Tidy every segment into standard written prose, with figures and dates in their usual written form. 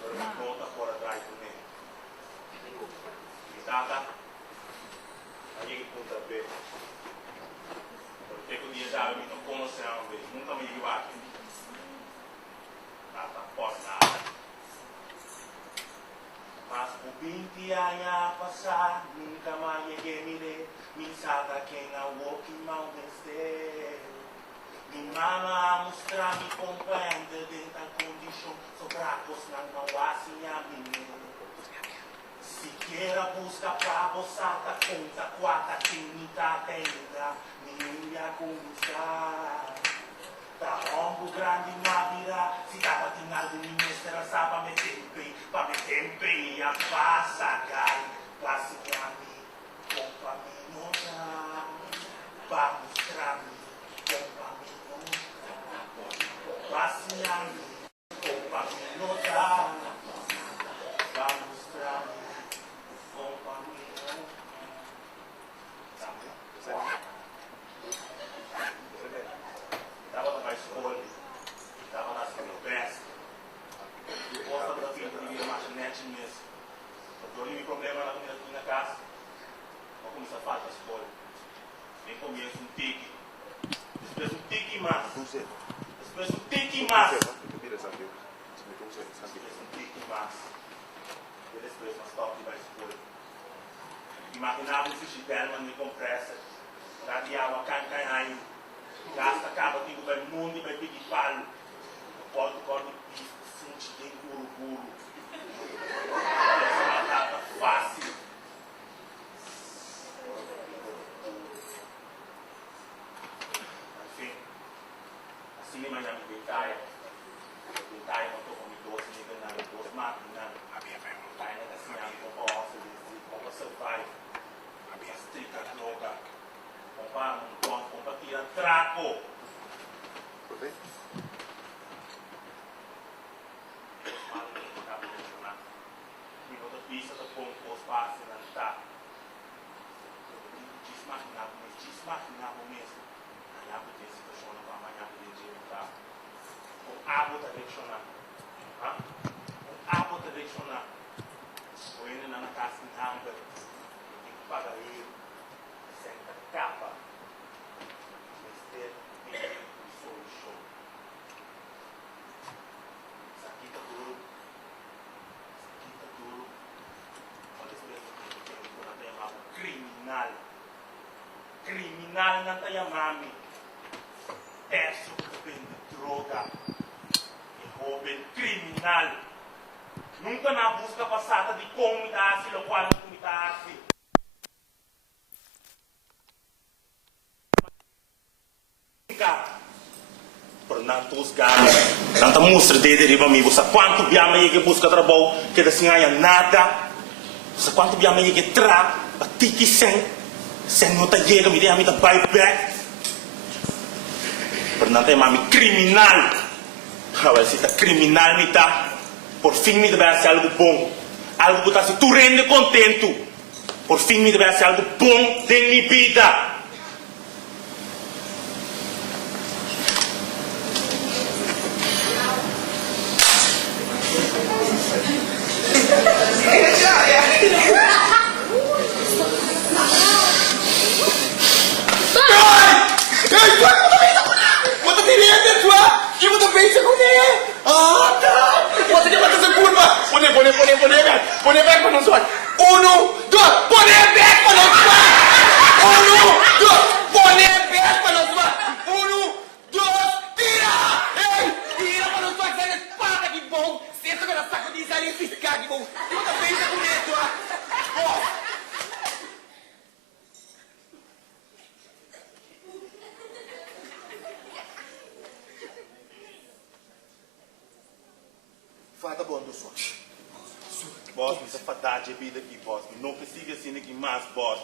Pero não conta fora atrás também. E tata, aí que conta bem. Porque que o dia da vida não conhece a vez, nunca me digo aqui. Tata, pode nada. Mas por 20 anos a passar, nunca mais cheguei a me ler. Me sabe quem é o walking mountains there. Minha mama mostrar me compreende dentro da condição sobrapos não assim a mim. Se queira busca pra boçata conta quata tinta tenda minha conquistar. Da rombo grande mavira se dava tem algo ministra saba me tempe a passa gai quase que a mim compa minota pra mostrar me compa Vaciando, compartilhar, vamos pra compartilhar. Estava na escola, estava na Silvestre. Depois da filha que vivia mais net mesmo. Eu tive problema na casa. Eu comecei a fazer a escola. Nem começo um tique. Depois um tique mais. Depois um tique mais. Depois um tique mais. E depois nós toque da escola. Imaginava se Chidelman me compressa. Radiava cancanhaio. Gasta acaba tipo vai mundo e vai pedir palo. Pode bicho, sente tem guru. Essa é uma data fácil. Enfim, assim nem mais já me detalha. Detalha não estou com doce, nem ganhando doce, máquina. A minha vai montar, né? Assim, a minha proposta, como você vai. A minha estrita droga. Comprar um dono, comprar tira trapo. Perfeito. Minuto pista da ponto espaço na tá. Desmarginava mesmo. Amanhã podia se questionar para amanhã poder diretar. Com água da direcionar. Com água da direcionar. Ou ainda na casa em Hamburg. Tem que pagar ele. Senta capa. Besteira. Show. Isso aqui tá duro. Criminal na tayo mami. Peso que vende droga. E joven criminal. Nunca na busca passada de comunidade, lo qual comunidade. Portanto, os gatos, tanta mostra de deriva amigo, sabe quanto biama que busca trabalho, que assim há nada, sabe quanto biama que tra, a tiki sem nota chega, me dá buyback. Portanto, é mami criminal. Agora, se está criminal, me dá, por fim, me deve ser algo bom, algo que está se tu rende contento, por fim, me deve ser algo bom de minha vida. Pone back con nosotros. 1, 2, pone back con nosotros. 1, 2, pone back con nosotros. 1, 2, tira. Tira con nosotros. Sai da espada, que bom. Senta com a saco de ali fiscar, que bom. Eu também já conheço, Fada bom do som. Boss, essa fadade é vida aqui, boss. Não precisa assim aqui mais, boss.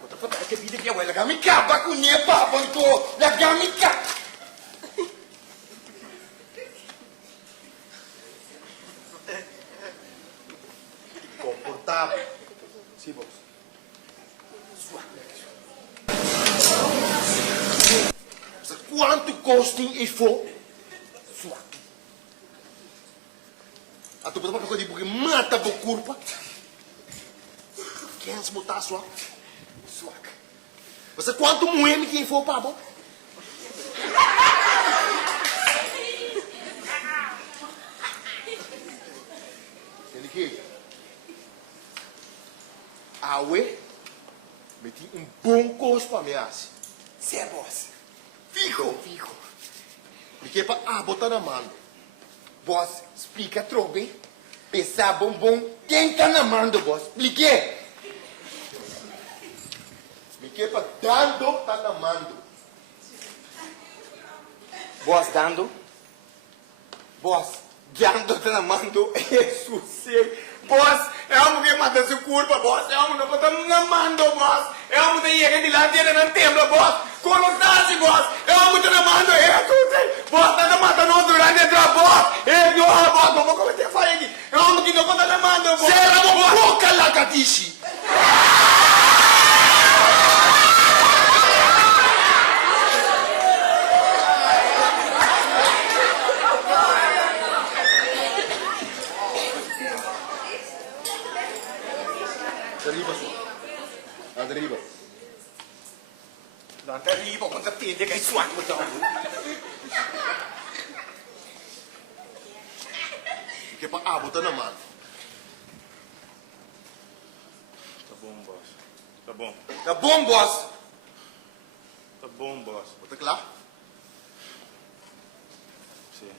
Outra fadade é vida aqui, ué. Lagar me capa com nepa, banco. Lagar me capa. Confortável. Sim, boss. Quanto costing e for? Suave. A tu pode fazer porque mata a curva. Quem se botar sua? Suaca. Você quanto mulher me quem for, pabo? Ele que? Aue, meti bom gosto para me assim. Cê é boss. Fico. Porque para botar na mão. Boss, explica trobe. Pensar bombom. Quem tá na mão do boss? Explique. Porque para dando tá na mão. Boss dando. Boss, dando tá na mão do Jesus. Boss, é um que mata sua curva, boss. É um que bota na mão do boss. É um que chega de lá dentro não templa, boss. Colossasse, boss. É um que tá na mão do Jesus. Boss, tá na mata não durante a tua boss. É, boss, vamos começar a fazer aqui. É um que não bota na mão do boss. Será uma boca lá, Catiche? Deriva, sua. Deriva. Não deriva, quando tem que é suar, então. Porque para botar na mão. Tá bom, boss. Tá bom. Tá bom, boss. Tá bom, boss. Bota aqui lá. Sim.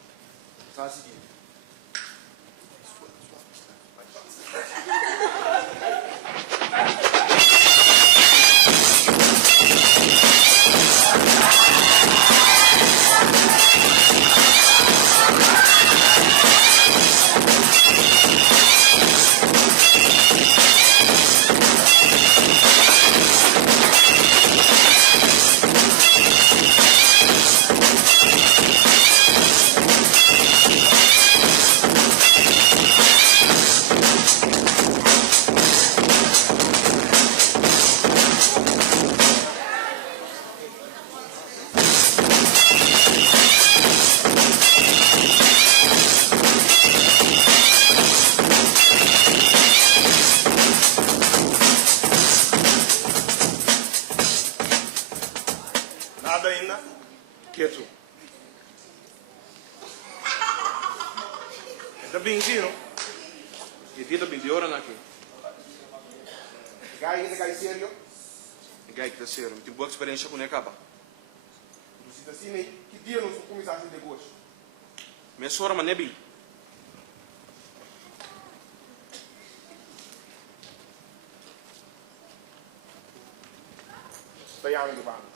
Tá seguindo. Nada ainda? Quieto. Tá bem, viu? E dia tá bem de hora aqui. Gai sério. Gai que tá sério. Tem boa experiência com ele acaba. Você tá assim, né? Que dia não sou começar a ter gosto? Minha senhora, mas não é bem. Стояли de banco.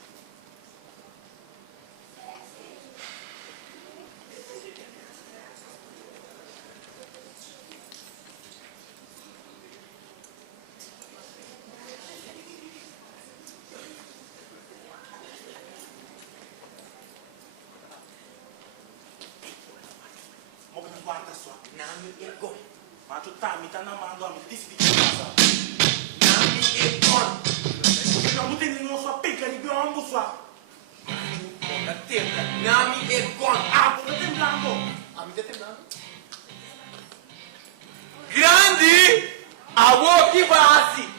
Moga na guarda só. Nami é gon. Mas tu tá, me tá na mão, me disse de casa. Nami é gon. Não tem nenhuma sua pica de biombo só. Da teta. Nami é gon. Ah, você tá temblando. A mim tá terminando. Grande. Awo que base.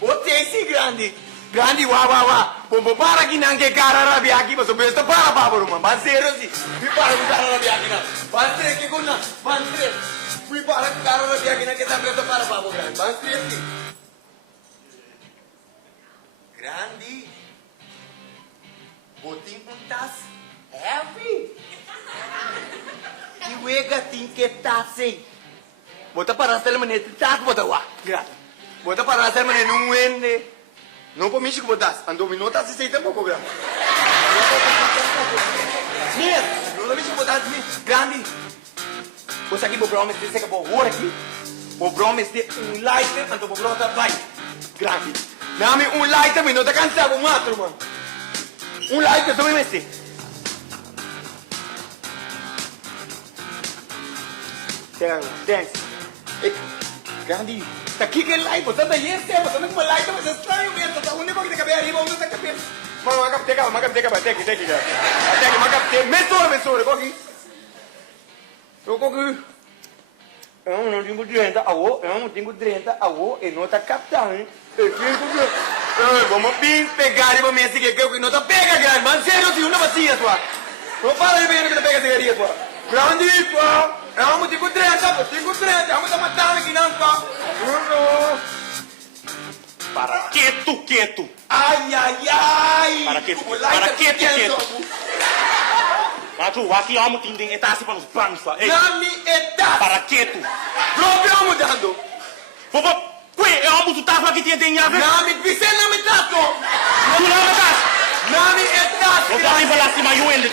O esse grande. Grande wa. Bom para aqui não que cara rabi aqui, mas o besta para baboro mano. Banseiro assim. Me para com cara rabi aqui não. Banseiro que com não. Banseiro. Me para com cara rabi aqui não que tá besta para baboro grande. Banseiro assim. Grande. Botim puntas. Heavy. E o gatinho que tá assim. Bota para hacer manete tak bota wa. Grande. Bota para hacer manete não wende. Não por mim que botas. Ando minuto assim sei tempo grande. Minha, não me botas me grande. Você aqui vou prometer você que vou hora aqui. Vou prometer lighter, ando vou prometer vai. Grande. Nami lighter, me não tá cansado um outro, mano. Lighter, tu me mete. Thanks. Grande. Tá aqui que light, você tá aí, você tá com light, mas é estranho mesmo, tá único que te cabe arriba, uno tá cabe. Mano, magapteka, mesura, aqui. Eu cogi. Eu não tenho 30 avô, eu não tenho 30 avô e não está captando. Vamos bem pegar e vamos seguir que não está pega, cara. Mas sério, se uma bacia sua. Não fala de bem que pega cigaria sua. Grande sua. Eu não tenho 30, eu vou matar aqui não só. Para quieto. Ai, ai, ai. Para quieto. Macho, aqui amo tinding etasi para os bancos lá. Nami etas. Para quieto. Proprio mudando. Vovô, eu amo tu tá aqui tem llave. Nami, você não me trato. Tu não me das. Nami etas. Vou dar em balas cima eu ainda.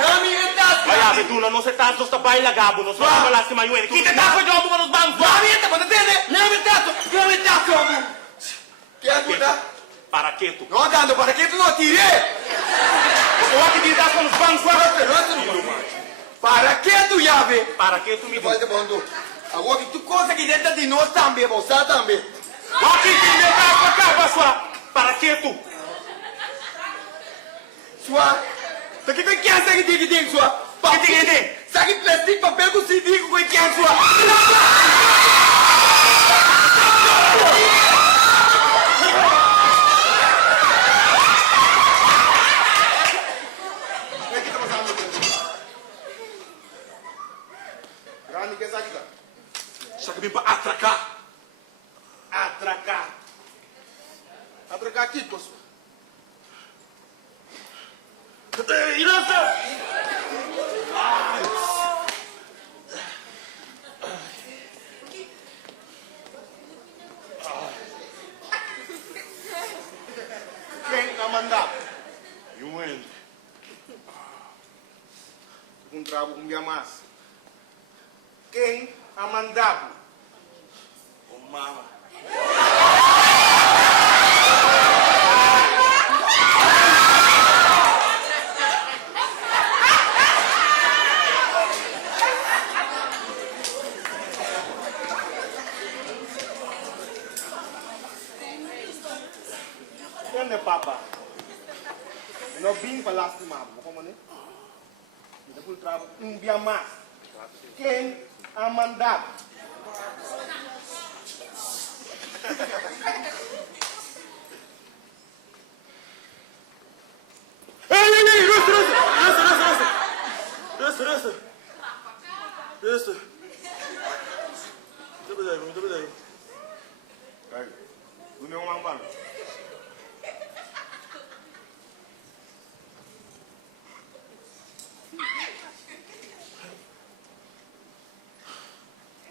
Nami etas. Vai a veduna, não se tá só está baila gabo, não só balas cima eu ainda. Que te tá com jogo para os bancos? Nami etas, mas entende? Nami etas. Que ajuda? Para quieto. Não dando para que tu não tire. Eu aqui te dá com os bancos lá. Para que tu llave? Para quieto me Vai diz. de bando. Agora que tu consegue dentro de nós também, você também. Aqui tem de cá, sua. Para quieto. Sua. Tá que quem é essa que tem sua? Que tem? Sabe plástico, papel com CD com quem é sua? Grande que sabe? Só que vim para atracar. Atracar aqui, posso? Irança! Quem a mandar? You win. Trago um dia mais. Quem a mandado? Oh, mama. Quem é papa? Não vim para lastimar, como é? Depois trago um dia mais. Quem a mandado? Ei, resta. Muito bem. Aí, tu não é um mano.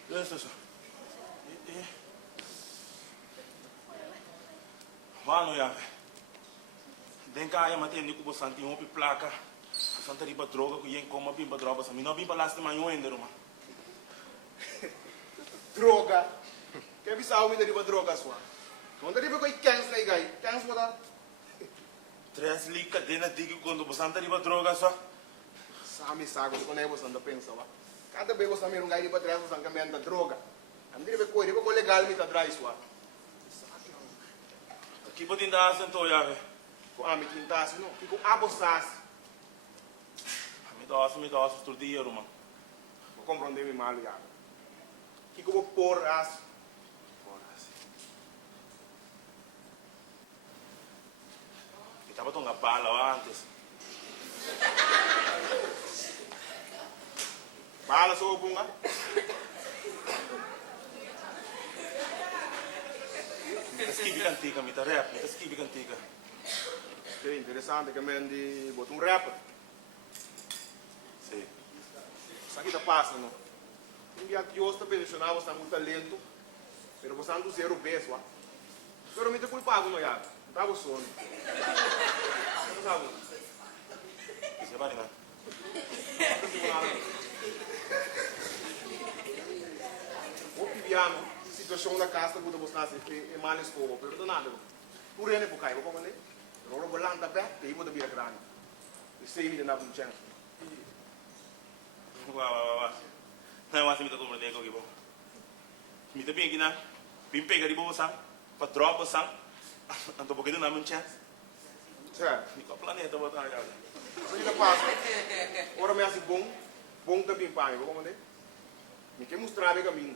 Resta. Mano, já. Den kaya matindi ko bosanti mo pi plaka. Santa riba droga ko yen koma bimba droga sa mino bimba last man yo endero ma. Droga. Quer ver se a homem deriva droga sua? Quando deriva com cães na igai, cães botar. Tres lika dena digi quando bosanta riba droga sa. Sami sago se quando você anda pensa lá. Cada vez você mira um gai riba trás você anda droga. Anda deriva com legal me tá atrás sua. Aqui pode ainda asento ya ve. Com a me tintas não, fico abosas. Me dá todo dia, Roma. Vou compreender me mal já. Que vou pôr as Que tava tão bala antes. bala sua bunga. Esquivi cantiga, me tá rap, me esquivi cantiga. Que interessante que me andi botar um rapper. Sim. Isso aqui tá passando, não? Um dia que eu estou pensionado, você está muito lento, mas você anda zero vezes, lá. Pero me te fui pago, não é? Estava sono. Não sabe? Isso é barina. O piano, situação da casa, quando você está é mal escovo, pero do nada. Por ele, por cair, como é? Agora vou lá, tá bem, e vou dar grande. E sei me dá um chance. Wah. Não, assim me tá tomando nego aqui, bom. Me tá bem aqui, né? Bem pega de boa, sabe? Para dropa, sabe? Então, porque não dá um chance. Certo. Me com o planeta, botar já. Você está passa. Ora me hace bom também para mim, como é? Me quer mostrar bem caminho.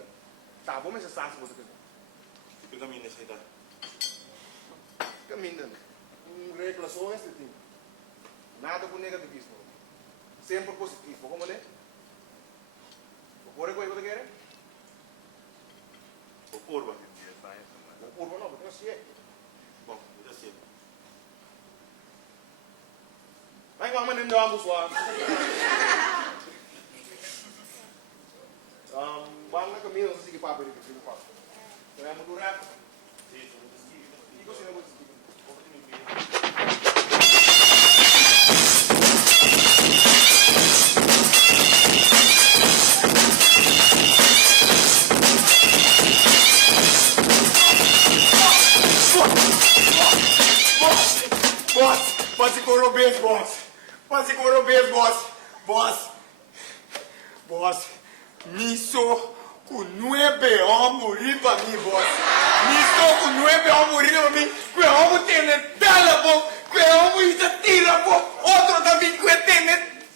Tá bom, mas essa sansa você quer. Que caminho nessa idade? Caminho. Regulação este tipo. Nada com negativismo. Sempre positivo, como é? Por que você quer? Por curva. Por não, porque assim é. Bom, já sei. Vai com a mãe de ambos lá. Bang caminho, não sei que papo ele que tem papo. Então é muito rápido. Sim, estou muito esquisito. E você não muito esquisito. Boss, pode correr bem, boss. Pode correr bem, boss. Boss, miso com 9 anos morir para mim, boss. Miso com 9 anos morir para mim. Que homem tem tela, boss. Que homem está tira, boss. Outro também que tem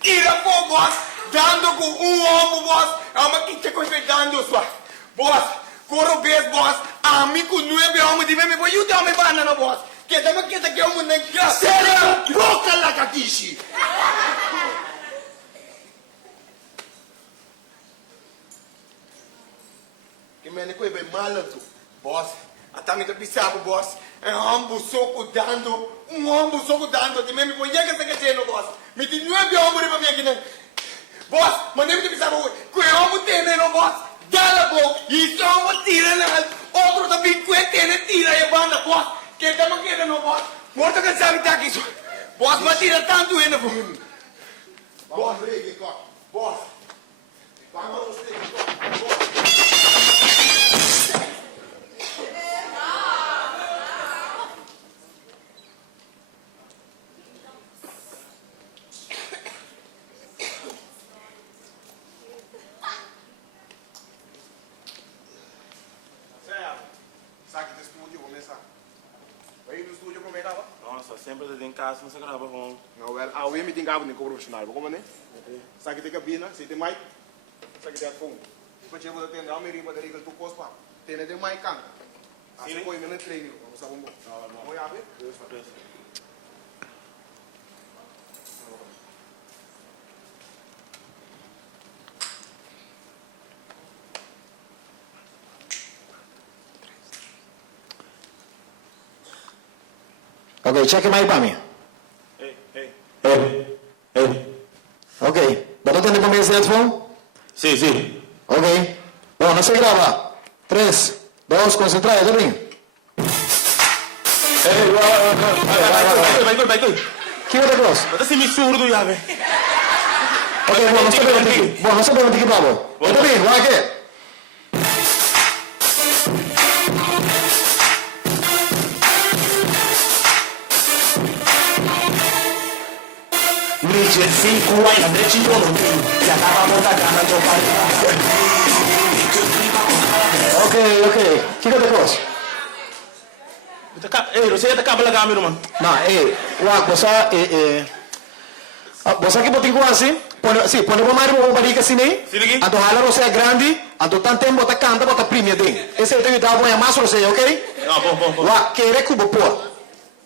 tira, boss. Dando com homem, boss. É uma que te dando, só. Boss, corre bem, boss. A mim com 9 anos de mim, boss. Eu tenho uma banana, boss. Que dama que é um negócio. Sério? Boca lá, Katishi. Que me coi bem malo tu, boss. Até me pensava, boss. É soco dando, soco dando. De mim, põe que você quer boss. Me tem 9 anos para mim aqui, né? Boss, mas nem me pensava, que tem, né, boss? Dá-la, boss. Isso é uma tira, né? Outro também que tem, tira e banda, boss. Que dama que é, não, boss? Morto que sabe tá aqui, boss, mas tira tanto ainda, boss. Boss, boss. Vamos, boss. Nossa, sempre em casa não se grava com. Não, a UEM me tem cabo de profissional, como é? Sabe que tem cabina, se tem mic, sabe que tem fone. Depois eu vou atender a minha irmã da liga do posto, tem de mic can. Assim foi meu treino, vamos saber um pouco. Vamos lá ver. Ok, check mic para mim. Ok, ¿vos tenés conmigo ese headphone? Sí, sí. Ok. Bueno, no se graba. 3, 2, concentrado, Dormin. Vai, Keep it close. Mas assim me surdo já, velho. Ok, bueno, no se pregunte aquí. Bueno, no se pregunte aquí, Pablo. Dormin, va aquí. Dice 5 anni andrei ci sono qui. Ya estábamos ganando Ok. Keep it close. Você tá cabelo lá, meu irmão. Não, você aqui botigo assim, pone o marido com barriga assim, né? A tua hala você é grande, a tua tante bota canta, bota premia dentro. Esse é o que dá bom é mais você, ok? Não, bom. Lá, querer que o bopor.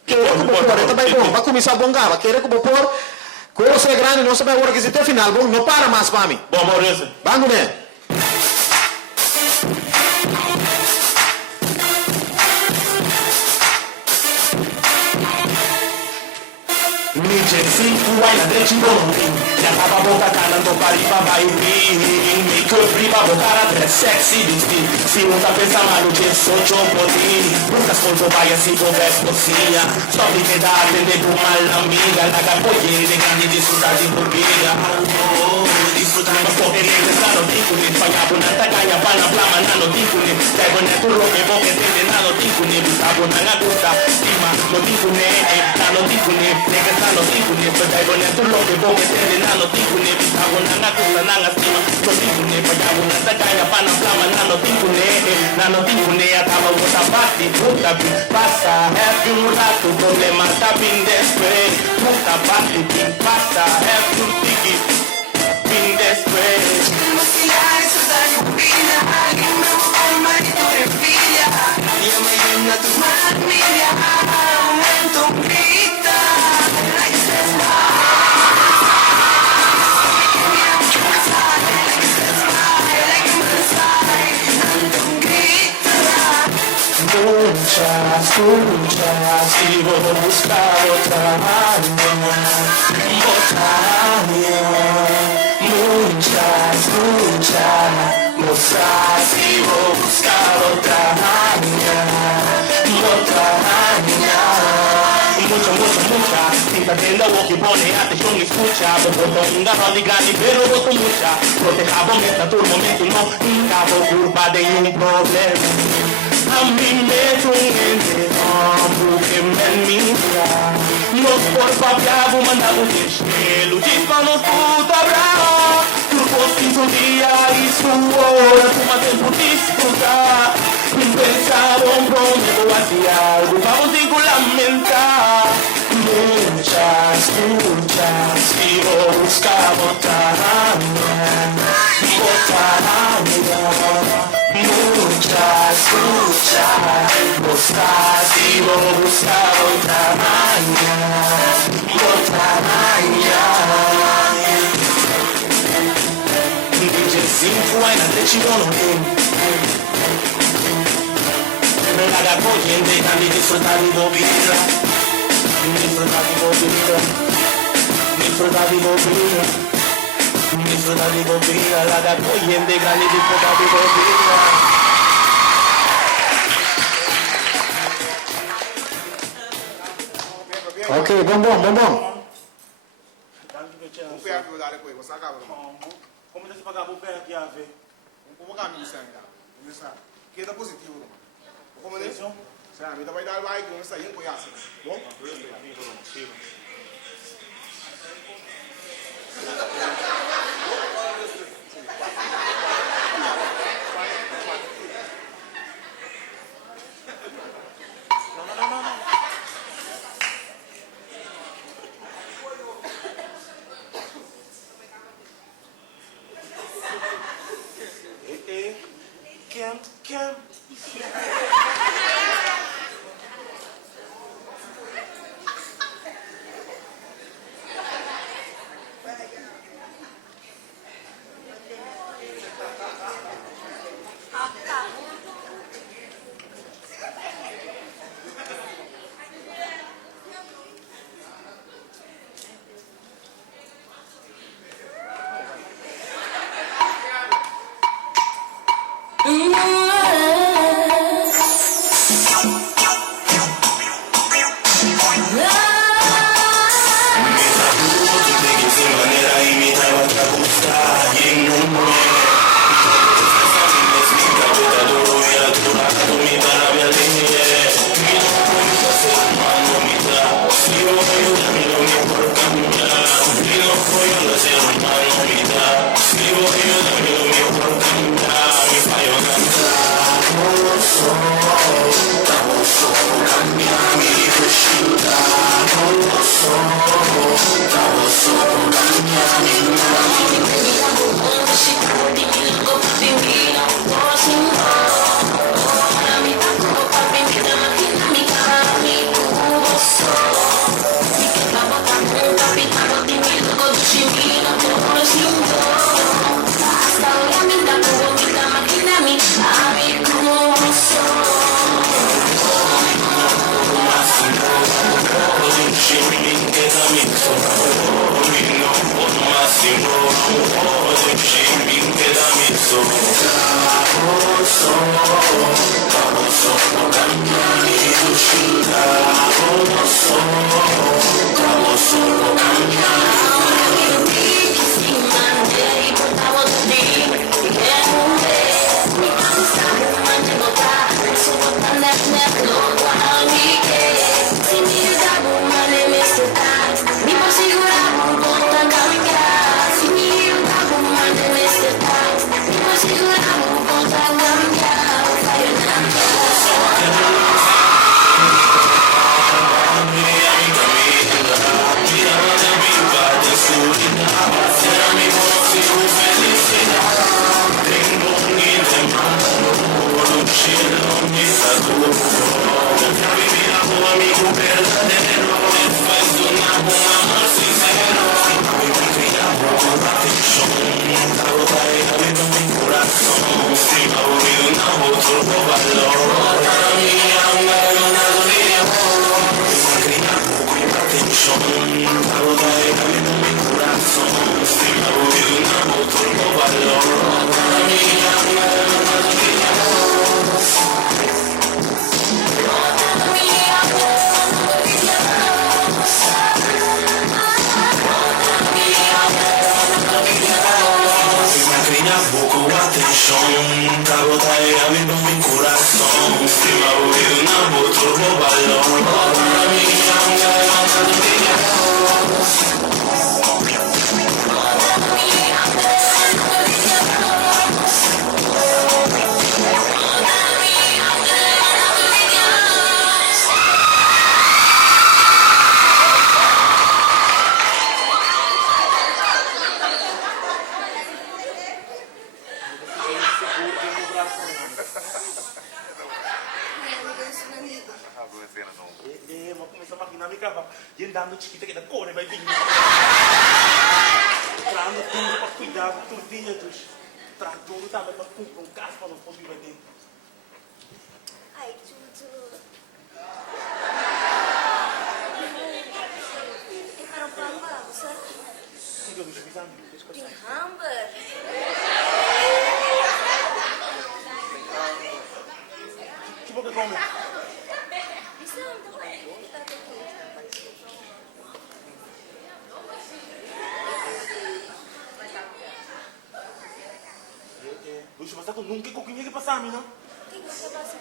Também bom, vai começar a bongar, querer que o bopor. Quando você é grande, não sabe agora que se tem final, bom, não para mais para mim. Bom, Maurício. Vamos, né? Dice 5 anni andrei ci sono qui. Ya estábamos ganando para ir para make up prima botar a dress sexy vestir. Si não tá pensando mal, eu sou chocolate. Nunca scolto vai assim com vesposia. Só me queda atender por mal amiga. La capoeira de grande disfrutar de bobeira. disfrutamos porque regresado tícune, pagabuna tagaya pana plama nano tícune, traigo en el turro que boque tende nano tícune, busabuna gusta, tima no tícune, nano tícune, regresado tícune, traigo en el turro que boque tende nano tícune, busabuna gusta, nanga stima, no tícune, pagabuna tagaya pana plama nano tícune, atama wota bati, puta pasa, happy un rato, problema tapin después, puta bati, pasa, happy un tiki, pin después. Muchas, sigo buscando otra alma, muchas, sigo buscando otra mucha, sin pretenda o que pone atención escucha, por un de grande pero voto mucha, protejamos esta momento no, cabo culpa de un problema. A mí me duele, porque me mira. Nos por papiavo mandamos enchê-lo, dispanos puta brava. Turcos quinto dia e sua hora, uma tempo disputar. Pensavam pronto a algo, vamos lamentar. Muchas, sigo buscando otra muchas, sigo buscando otra DJ5 hay na decisione me la haga corriente, nadie disfrutar y movilidad, disfrutar y movilidad, disfrutar y movilidad, disfrutar y movilidad, la haga corriente, nadie disfrutar y movilidad. Ok, bombom. Come se paga bu pé aqui a ver? Como caminho sangue? Que é positivo. Como é isso? Sabe, então vai dar vai com essa aí conhece. Bom? Kim. amigo verdadeiro. Después de un amor sincero, me criado con atención. La gota de amigo en mi corazón. Si me ha volvido un otro valor. Para mí, amor, una dolía. Me criado con atención. La gota de amigo en mi corazón. Si me ha volvido un otro valor. Para mí, amor, una dolía. La gota de amigo en mi corazón. Si me ha volvido un amor turbo valor. Para mí, Vou começar a maquinar minha cava. E andando chiquita que da cor, vai vir. Trando tudo para cuidar com tudo dentro. Trando tudo também para comprar um carro para não poder vai dentro. Ai, Tutu. E para o pamba, você? Siga me avisando. Tem hamburger. Que boca come? Isso não tá bem. Luxo, mas tá com nunca coquinha que passar a mim, não? O que você passa?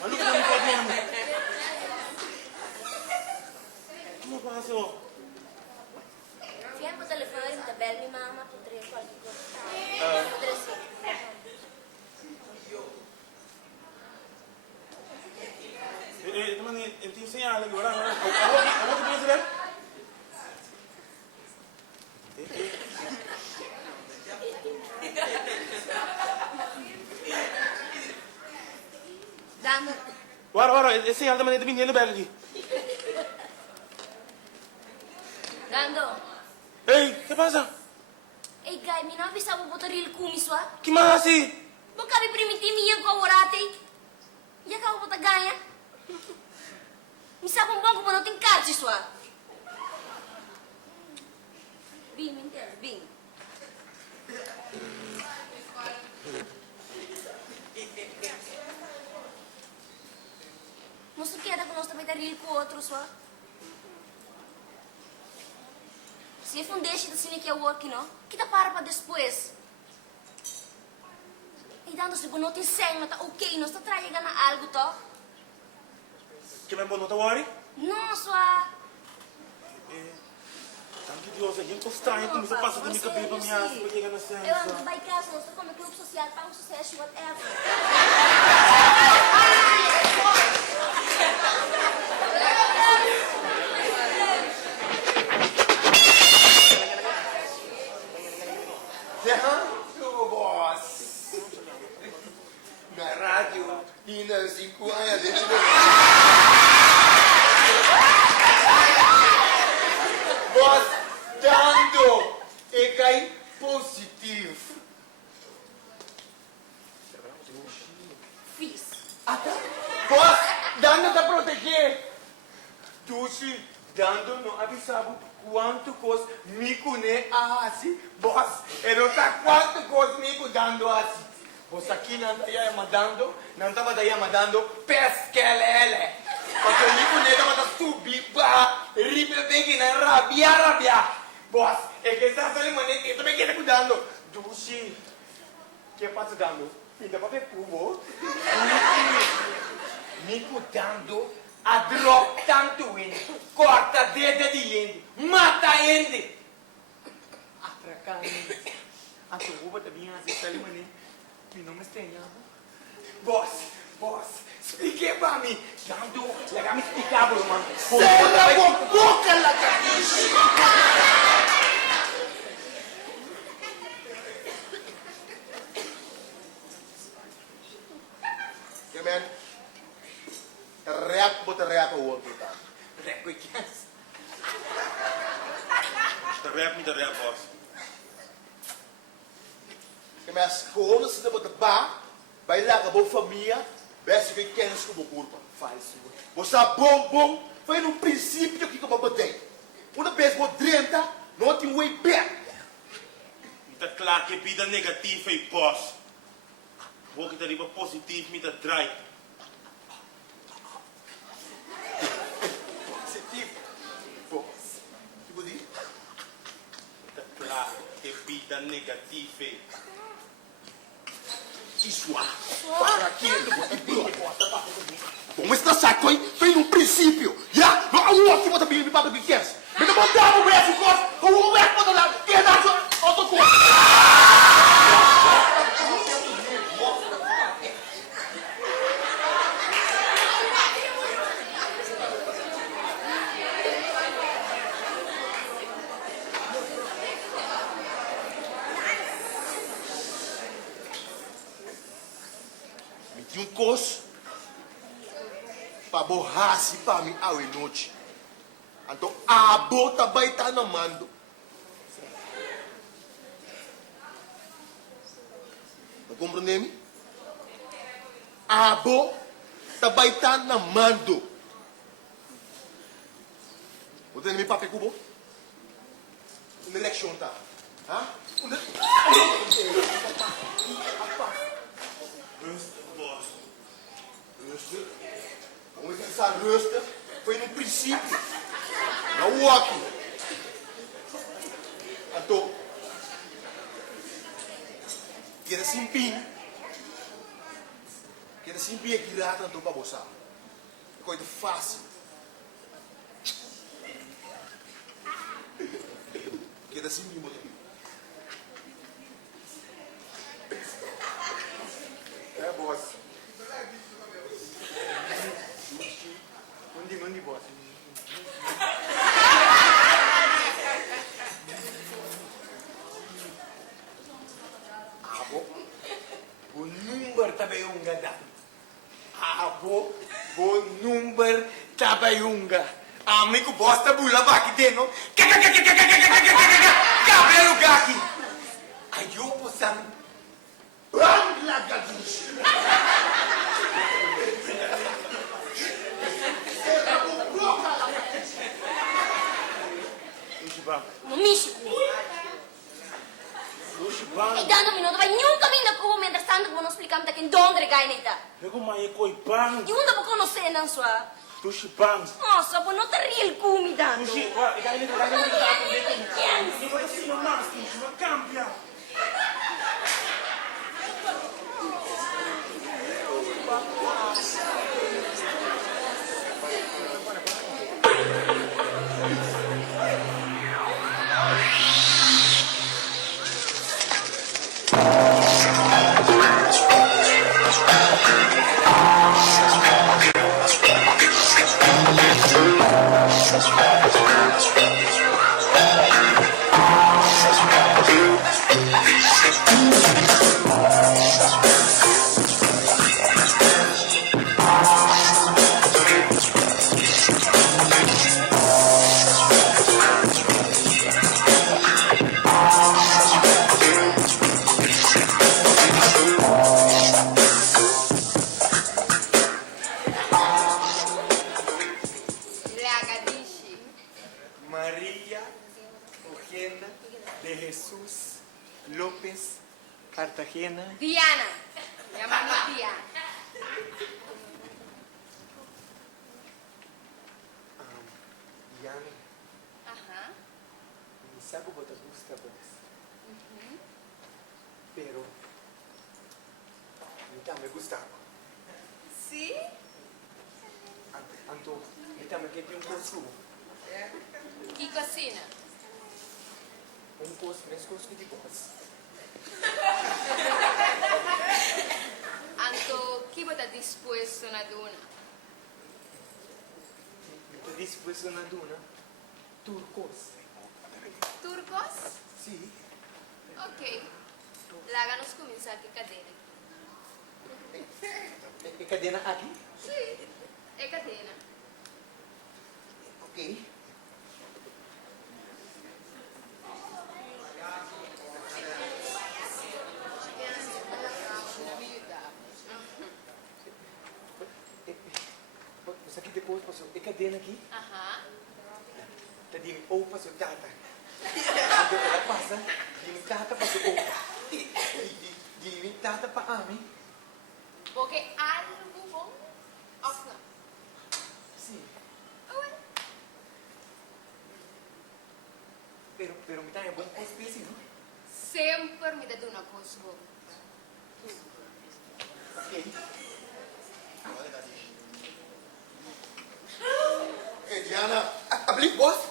Mas nunca me pode não. Como passou? Viens por telefone, tá bem, minha mama, poderia qualquer coisa. Poderia ser. Teman, inti saya lagi orang. Awak punya sudah? Dando. Wara, esse é teman itu pinjam bag lagi. Dando. Ei, que passa? Ei, guy, mi não avisa para botar ele com isso, ah? Que mais assim? Vou cabe permitir minha com a orate. E acaba botar ganha. Mi sabe um banco para não ter cartas, isso, ah? Vim, me entende? Vim. Não se queda que nós também dar ele com o outro, só. Se é fundeixe da cine que é o work, não? Que tá para depois. E dando se não tem sangue, não tá ok, não está traindo algo, tá? Que mais bom não tá worry? Não, só. Tanto Deus, a gente estranha como isso passa de mim cabelo para minha para chegar na cena. Eu ando para casa, não estou como clube social, para um sucesso, whatever. Derrando, boss. Na rádio, ainda 5 anos dentro do... Boss, dando e cai positivo. Fiz. Boss, dando para proteger. Tuxi, dando não avisava quanto custa mico né assim. Boss, eu não sei quanto custa mico dando assim. Boss, aqui não está mandando, não estava daí mandando pesquelele. Porque o mico né estava subir, pá, ribe bem na rabia. Boss, é que está saindo mané que também quer cuidando. Tuxi, que passa dando? Ainda para ver cubo. Mico dando a drop tanto in, corta dedo de ende, mata ende. Atracando. A tua roupa também assim, ali mané. Me não me estranha. Boss, explique para mim. Dando, legal me explicar, mano. Serra a boca na cabeça. Que man? rap niet de rap, boss. Que minha escola se deu de bar, vai lá com a família, vai se que kennis com o corpo. Falso. Você é bom, foi no princípio que eu vou bater. Uma vez vou 30, não tem way back. Niet te klaar, je biedt een negatief, hey, boss. Ook het er even positief met te draaien. Positivo. Boss. Tipo de? Niet te klaar, je biedt een negatief, hey. Isso para aqui. Vamos estressar, foi no princípio. Já? Não há um outro que bota bem para que queres. Me dá mandar o resto, o resto bota lá. Que é da outra coisa. Me um coço para borrar-se para mim à noite. Então, a bota vai estar no mando. Não compreende? A bota vai estar no mando. Você não me papel cubo? Uma eleção tá? Hã? Rustig, boss. Rustig. Vamos pensar rustig. Foi no princípio. Não o outro. Então, quer simpim. Quer simpim aqui lá tanto para você. Coisa fácil. Quer simpim botar. É, boss. Mundi, boss. Abo, o número também unga dá. Abo, o número também unga. Amigo, boss tá bula aqui dentro. Cabelo gaki. Ayo po san. Bang lagadush. E dando un minuto, vai nunca mi da come mentre stanno con spiegando che in dondre gai neta. Lego maar je koi bang. E un da conoscere non so. Tushi bang. Nossa, poi non te real come dando. Tushi, ik ga je niet. Je wordt zien normaal, Tushi, maar cambia. María Eugenia de Jesús López Cartagena. Diana. Chiamami Diana. Diana, Ajá. sabe o que te gusta, pues? Pero, a mí me gustaba. Sì? Anto, me quedé un consumo. Chi cocina? Un costo de boas. Anto, chi vuoi disposto una duna? Te dispuesto una duna? Turcos. Turcos? Sí. Ok. Láganos cominciare che cadere. ¿Y cadena aquí? Sì, è catena. Ok. paso, cadena aqui. Aham. Tadi o paso tata. Quando ela passa, di tata paso o. Di tata pa ami. Porque algo bom. Off na. Sim. Ué. Pero me dá bom espécie, não? Sempre me dá uma coisa boa. Ok. Hey, Diana. Abli, boss.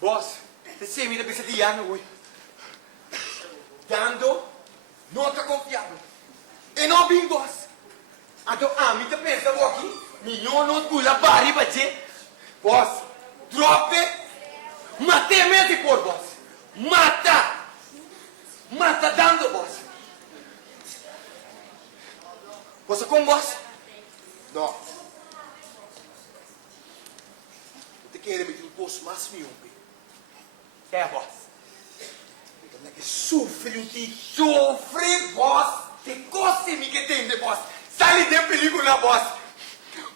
Boss, você me dá de Diana hoje. Dando, não está confiável. E não bem, boss. Então, me tá pensando aqui, milhão não pula bari para você. Boss, drop it. Mate mesmo por, boss. Mata. Mata dando, boss. Você com boss? Não. Te quer me um posto mais meu, É, boss. Como é que sofre o ti? Sofre, boss. Te coce-me que tem de boss. Sai de película, boss.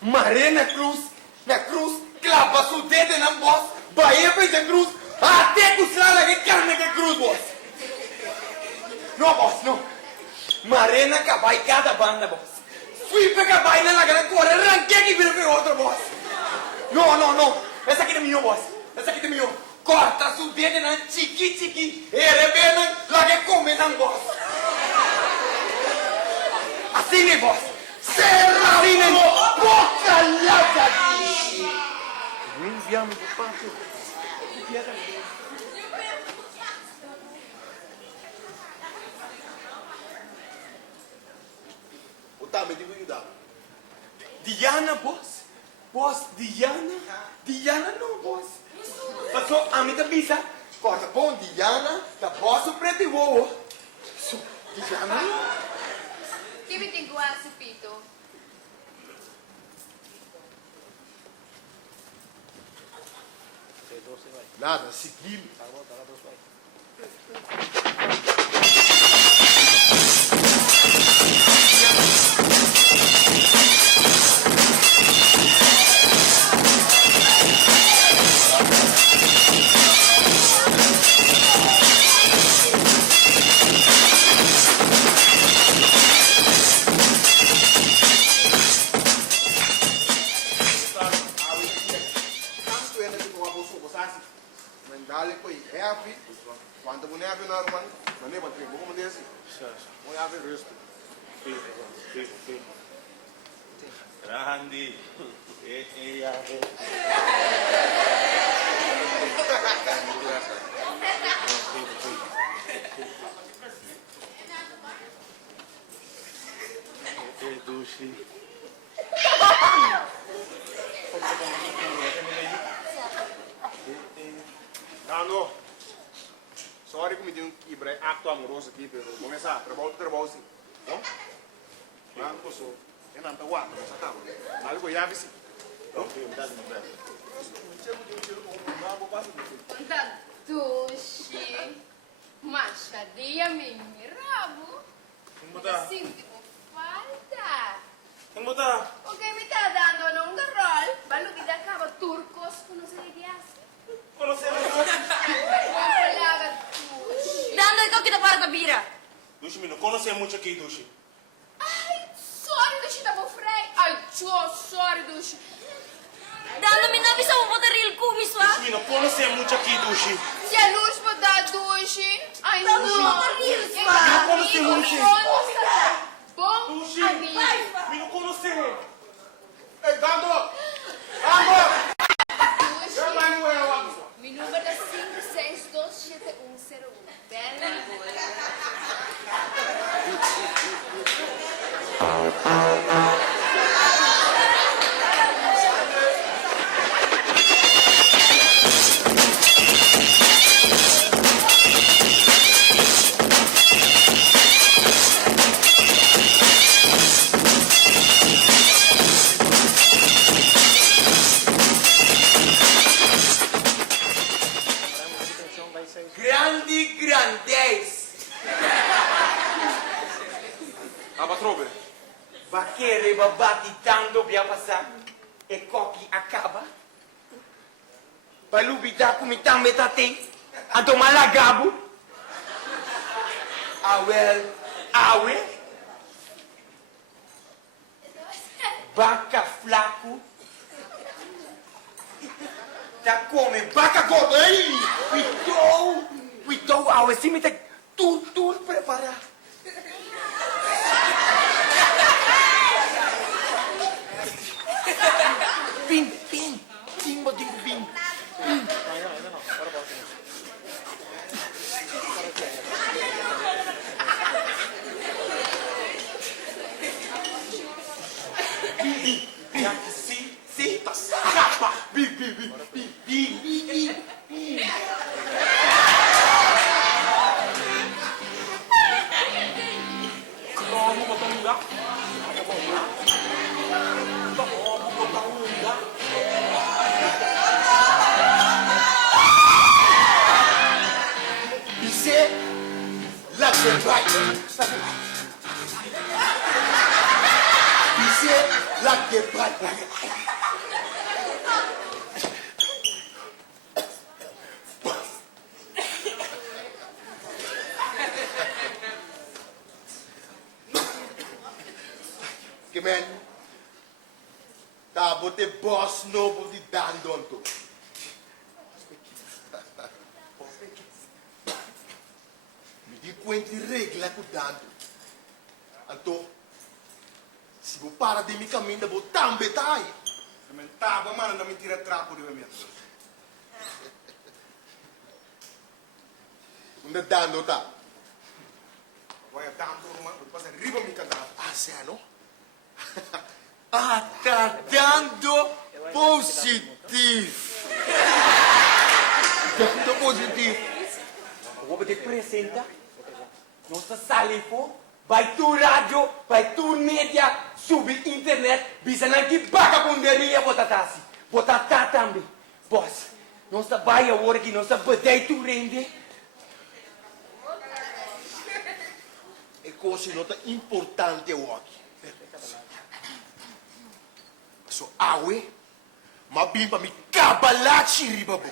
Marena Cruz, na cruz, clava seu dedo na boss. Bahia de cruz, até custar que carne que cruz, boss. Não, boss, não. Marena cabai cada banda, boss. Sweep cabai na gran corre, arranque aqui vira outro, boss. Não. Essa aqui é minha, boss. Essa aqui é minha. Corta seu dedo na chiqui. Ele vem lá que come na boss. Assim, né, boss? Serra, assim, né? Boca lata aqui. Enviamos o pato. O tá me digo ajudar. Diana, boss? Boss, Diana? Diana não, boss. Passou a minha bisa. Corta bom, Diana, da boss o preto e uou. Diana não. Que me tem quase, Pito? Nada, seguimos. Tanto ele que tu abusou, você mas dale poi, é a vida. Quando você é na rua, não é para ter como dizer assim. Não é a ver resto. Grande. Dushi. Nando, sorry que me deu um acto amoroso aqui, pero começar, trabalho sim. Não? Não, posso. Eu não estou guardando, mas acaba. Algo já vi sim. Da duche. Machadinha, me rabo. Muda. Sinto falta. Muda. O que me está dando num garrol? Valo que da acaba turcos, conocer de assim. Conocemos. Palavra duche. Dando ikaw kita para kabira. Dushi, não conhece muito aqui, Dushi. Ai, sorry, duche, tá bom, Frei. Ai, sorry, duche. Dando-me não bisa mo botar real kumis, wa? Dushi, não conhece muito aqui, Dushi. Se a luz botar duche. Ai, não. Não conhece muito. Bom Dushi. amigo. Não conhece. Ei, Nando! Duche. Vai no eu, Mi número é 5627101. Bela boa. Grande grandez. Robe. Vaquere babati tanto via passar e coqui acaba. Balubi da kumitang metate. Anto malagabu. Awe. Vaca flaco. Já come vaca gorda. Ei, cuidou, awe, sim, tem tudo preparado. Pin, botinho, pin. Sim, tá capa. Bi. Como botar um lugar? Dice la que vai. Dice la que vai. Que man, tá bote boss novo de dandonto. Me di quanti regla com dando. Então, se vou parar de me caminhar, vou também tá aí. Men tava, mano, não me tira trapo de mim. Onde dando tá? Vai dando, mano, passa riba me cantar. Ah, sério? Ah, tá dando positivo. Dando positivo. Vou te apresentar. Nossa salifo. Vai tu rádio, vai tu mídia, sube internet, bisa nanti vagabunderia botatasi. Botatá também. Boss, nossa vai agora que nossa badai tu rende. É coisa nota importante aqui. So awe, mabimba mi kabalachi ribabo.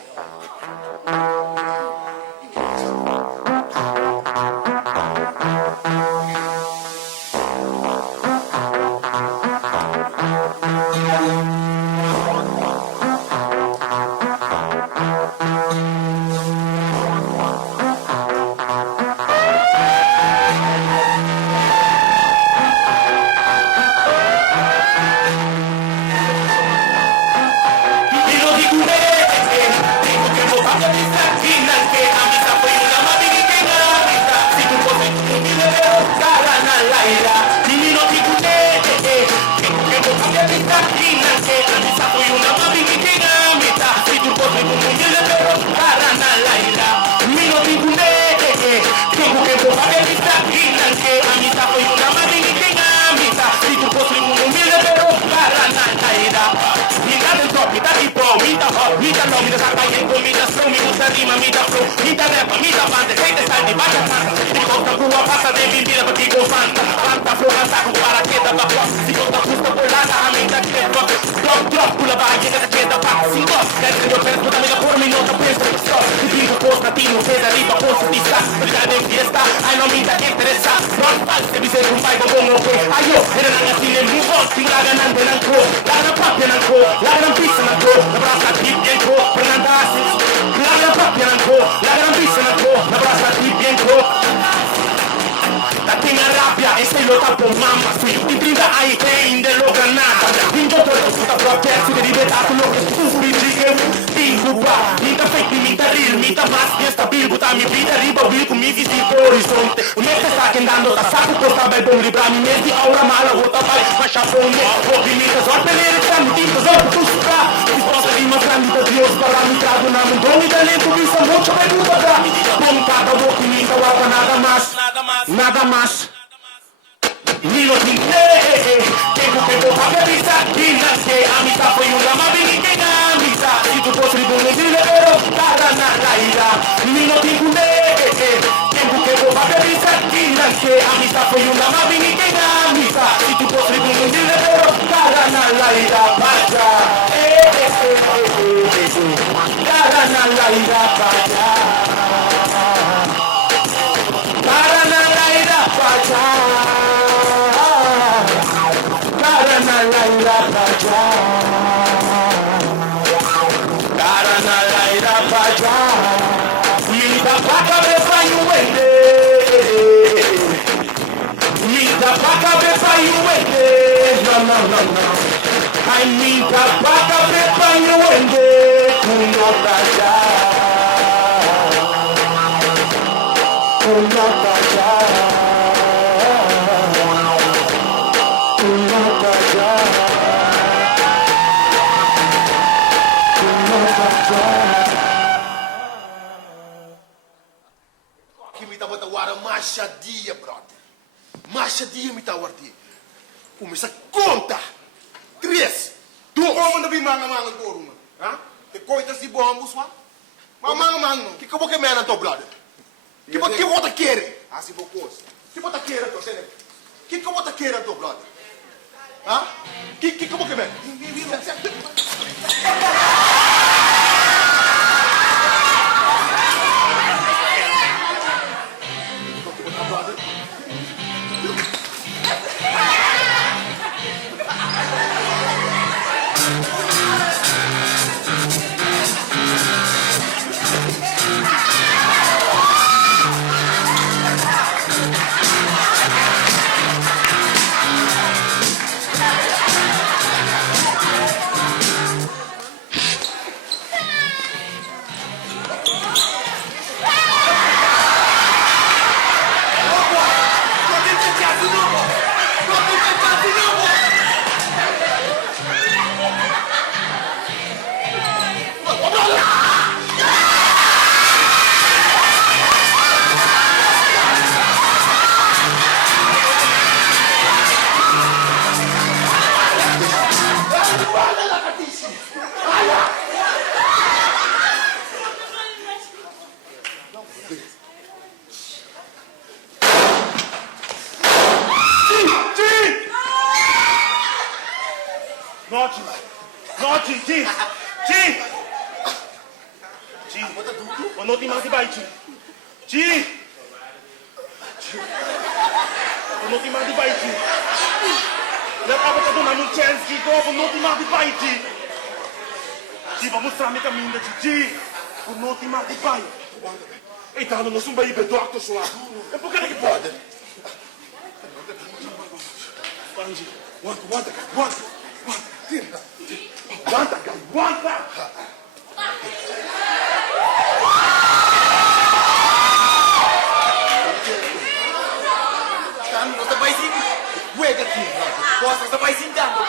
Mita no, mita sarbayengo, mita slow, mita rima, mita flow, mita rap, mita banda, gente salti, baixa canta. Se conta rua, passa de bebida, porque com fanta. Planta, flor, saco, paraqueta, babá. Se conta custa, polada, a mente que é rock. Drop, pula, barraqueta, queda, pá. Se gosta, dentro do peso, puta, mega por minuto, pensa que só. Se pinta, posta, tino, fez arriba, posta, pista. Brigada em fiesta, ai não me dá interessa. Não faz, se biser um pai, bom, ok. Ai, eu, era na gatinha, move on, se laga, não tem, não co. Laga na papia, não co. Laga na pista, não co. Na braça, aqui, bianco, Fernanda Assis. Laga na papia, não co. Laga na pista, não co. Na braça, aqui, bianco. Tatina rabbia e sei lo tappo mamma sui ti brinda ai pain dello granata vinto todo tutta tua pezzo di liberato lo che tu spingi che incuba minta fake minta real minta mas esta bilbuta mi vida riba bil con mi visito orizzonte me sta che andando da sacco porta bel bom libra mi metti aura mala volta vai ma chaponne o di mi so tenere tanto tempo so tu sta risposta di mostrando Dio spara mi trado na mundoni da lento mi sta molto venuta da con cada voce mi sta guarda nada más. Nilo Tingle, que poca vista, que amistad fue una mabini que amistad. Si tu posible decirle, pero para nada irá. Nilo Tingle, que Mabebisa kinanke amita po yung namabingi kay namita. Ito po tribunong nila pero kara na laida baja. Kara na laida baja. Kara na laida baja. Kara na laida baja. Kara na laida baja. Mita baka bepa yuwende. Mita baka bepa yuwende. No. I need a baka bepa yuwende. Kuno baja. Kuno baja. Kuno baja. Kuno baja. Kita bota wara masha dia, brother. Masha dia me tawardi. Umisa conta. 3, 2. Como na bimanga por uma? Ha? Te coita si bom muswa? Mamang. Que como que mena to, brother? Que bota querer? Assim bocos. Que bota querer to, sene? Que bota querer to, brother? Ha? Que como que mena? Não sou bem bedoado só. É por que que pode? Banji, aguanta. Você vai se wega aqui, você vai se dando,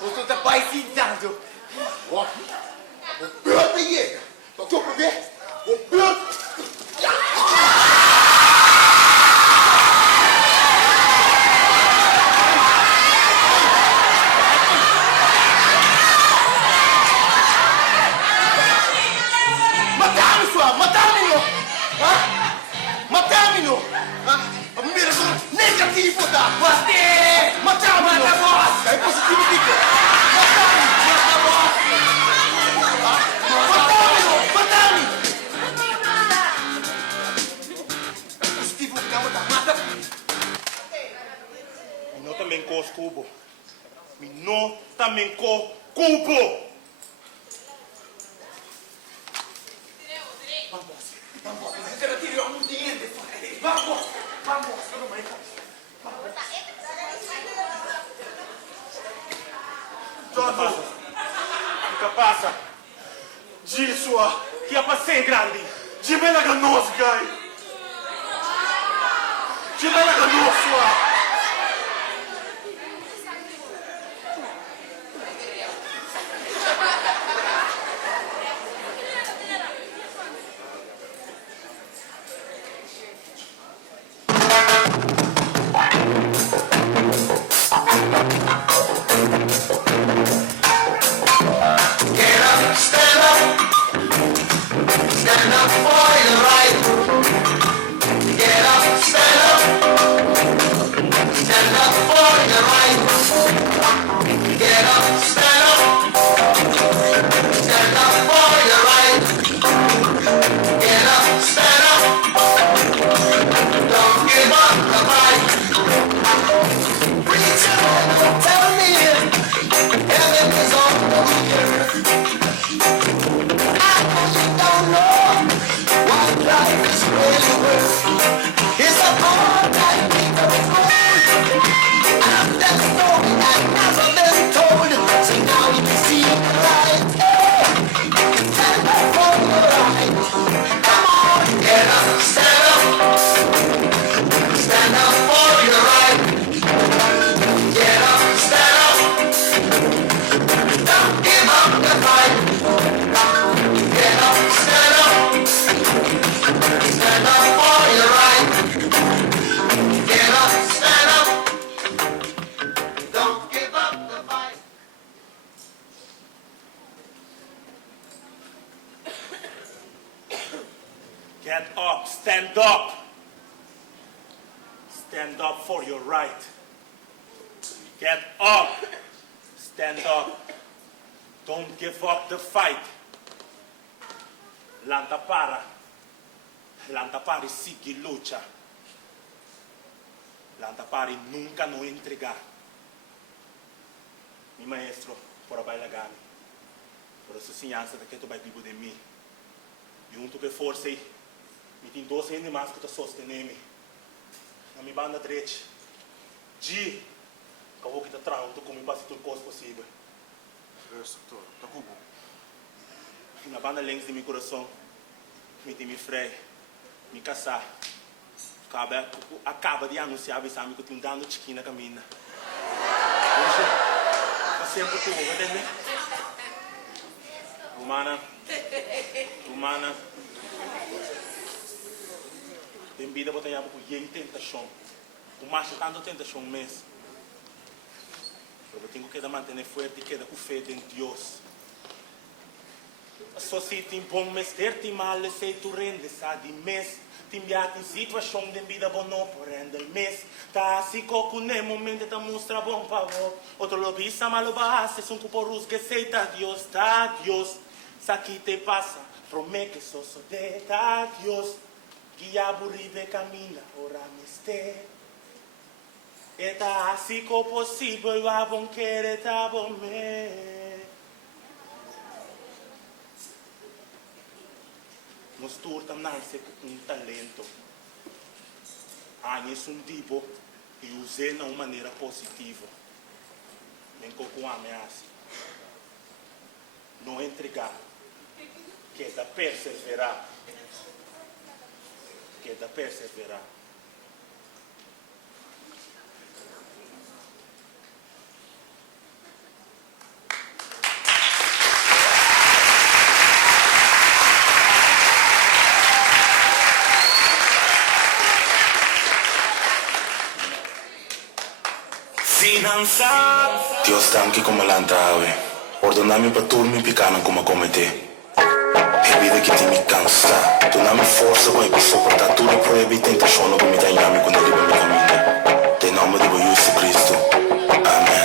você vai se dando. Ó, o aí, tô por ver. O negativo da bate! Mata boss! É positivo, Kiko! Mata-me! É positivo, mata! Mi no também com os cubo. Mi no também com cubo. Vamos, você vai tirar um dinheiro. Vamos! Fica passa. Gisua, que é pra ser grande. De bela ganoso, gai. De bela ganoso, Stand up for your right. Get up. Get up, stand up. Stand up for your right. Get up, stand up. Don't give up the fight. Lanta para e sigue lucha. Lanta para e nunca no entregar. Mi maestro, por bailar, por essa ensinança que tu vai viver de mim. Junto com força aí, me tem 12 animais que tu sostém me. Na minha banda direita, G, que eu vou que te trago, tu come para tudo coisa possível. Isso, tá com bom. Na banda length de meu coração, me tem me freio, me caçar. Acaba de anunciar, sabe, que eu tenho dando chiquinha na caminha. Hoje, eu sempre tu, entende? Humana. Tem vida para ter com tentação. O macho tanto tentação mesmo. Eu tenho que manter forte e queda com fé em Deus. Só se tem bom mestre, tem mal, sei tu rende, sabe mês. Tem viato em situação de vida bom não por render mês. Tá assim coco nem momento tá mostra bom favor. Outro lobista malo basta, é um cuporus que sei tá Deus, Saqui te passa, promete que sou de tá Deus. Guia burribe camina, ora meste. E tá assim como possível, eu a bom querer tá bom me. Nós todos nascemos com um talento. Esse um tipo e usei de uma maneira positiva. Nem com ameaça. Não entregar. Que da perseverar. Dios dá-me que como lantawe. Ordena-me para tudo me picar como cometer. É vida que te me cansa. Dona-me força para suportar tudo e proibir tentação no que me tenha quando ele vai me caminhar. Em nome de Jesus Cristo. Amém.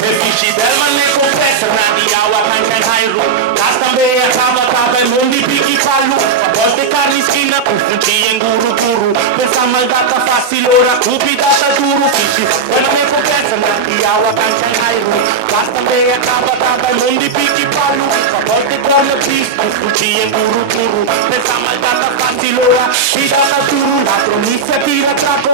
Nefisi del mane compressa na diawa cancan hairu. Das também acaba e mundi piqui fallu. A volte carne esquina com funti em guru. Pensa mal data fácil ora cupi data duro. Fisi del mane compressa na diawa cancan hairu. Das também acaba e mundi piqui fallu. A volte carne pis com funti em guru. Pensa mal data fácil ora cupi data duro. La provincia tira traco.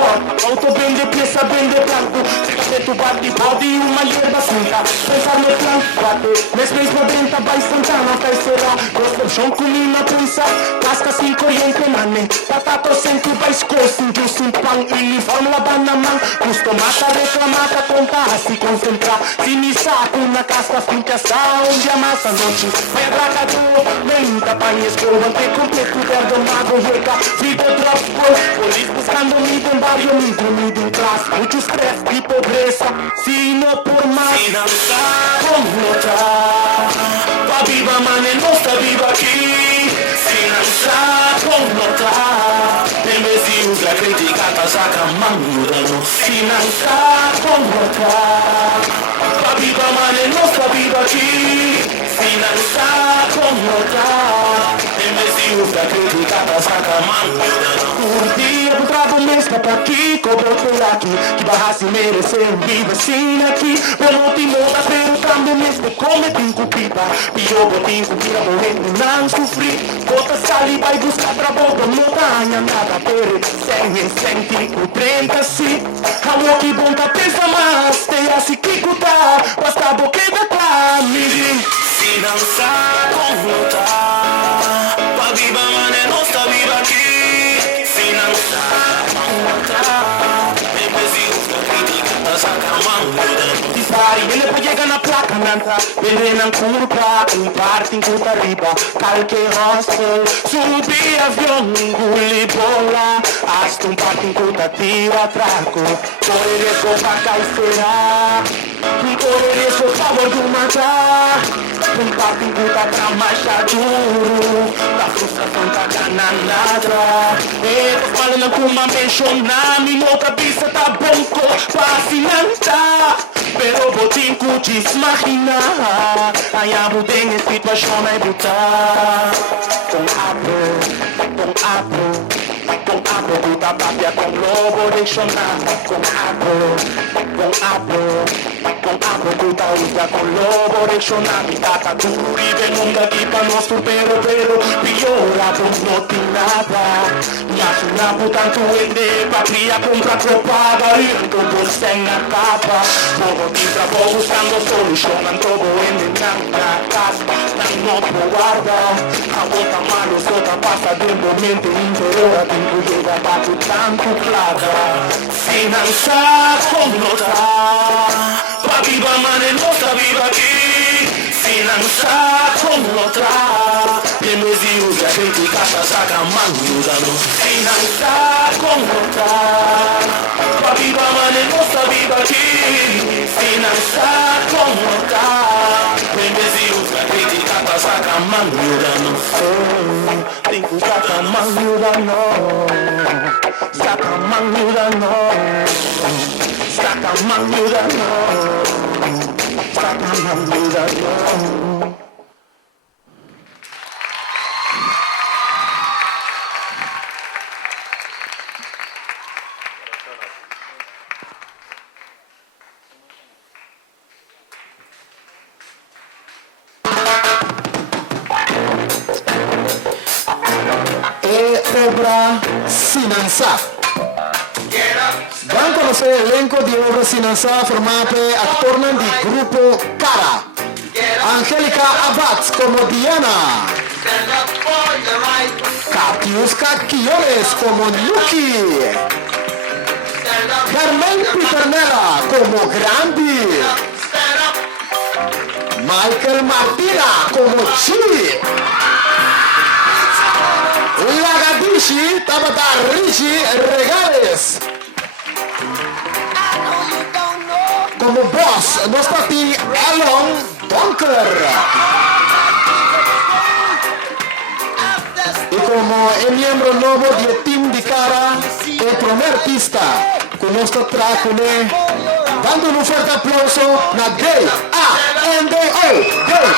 Auto vende pieza vende blanco. Se tu batti body uma hierba sunta. Pensar no plan, bate. Mes mesmo dentro vai instantânea, vai será. Gosto chão com mina pensa. Casca sem corrente, mane. Patato sem tu vai escoço. Justo um pão, uniforme lavando a mão. Custo mata, reclamata, conta, se concentrar. Se me saco na casca, fica onde a massa noite. Vai abracador, lenta, pai, escova. Te completo, perdonado, rega. Vida drop, polis buscando mi de barrio, mi de classe. Muito stress e pobreza. Se não por mais, se não está como está. Pa viva, mane, não está viva aqui. Se não está como está. Em vez de usar crítica, tá sacamando. Se não está como está. Pa viva, mane, não está viva aqui. Se não está como está. Em vez de usar crítica, tá sacamando. Curtia pro trago mesmo pra aqui, cobrou por aqui. Que barrasse merecer um vivo assim aqui. Pelo timão da perguntando mesmo como tem culpa. Pior botinho com tira morrendo, não sofri. Bota saliva e busca trabalho, não ganha nada. Pere, sem sentir com 30-se. Amor que bom tá pensa mais, tem a se quicutar. Basta boca da clame. Se não sabe como tá, pra viva mané não está viva aqui. Se não sabe como tá, em vez de usar crítica, tá sacamando. Dispari, ele pode chegar na placa, nanta. Ele não curva, parte em curta riba. Calque hostel, subi avião, engole bola. Hasta parte em curta tira traco. Por ele é copa caiceira. Um poderes, por favor, do matar. Um papo puta pra marchar duro. Da frustração tá ganada. Eu falando com uma mencionar. Minha cabeça tá bom com fascinanta. Pero botin cutis máquina. Aí a mudem a situação na botar. Com apro, puta papia com lobo deixonar. Com apro, puta usa com lobo deixonar. Me data duro e vem mundo aqui pra nós pero piora, não tem nada. Mas na puta tu ende, patria compra propaga. E todo sem a capa. Todo tinta vou buscando solução. Todo ende na casa, não guarda. A volta malo, só passa de momento interior. Tempo chega pra tu tanto plaga. Finanças como notar. Pa viva mane nossa viva aqui. Finanças como notar. Remezios e a gente caça saca manhudano. Finanças como notar. Pa viva mane nossa viva aqui. Finanças como notar. Remezios e a gente caça saca manhudano. Tenho saca manhudano. Saca manhudano. Saca manhudano. Saca manhudano. Obra Sinansa. Van conocer el elenco de Obra Sinansa formado por actores del grupo Cara. Angélica Abad como Diana. Katiuska Quiones como Yuki. Carmen Piternera como Grandi. Michael Martina como Chi. Lagadishi Tabata Rishi Regales. Como boss, nos está aquí Elon Bunker. Y como el miembro nuevo del team de Cara, el primer artista con nuestro track, dando un fuerte aplauso a Gay A-N-D-O. Gay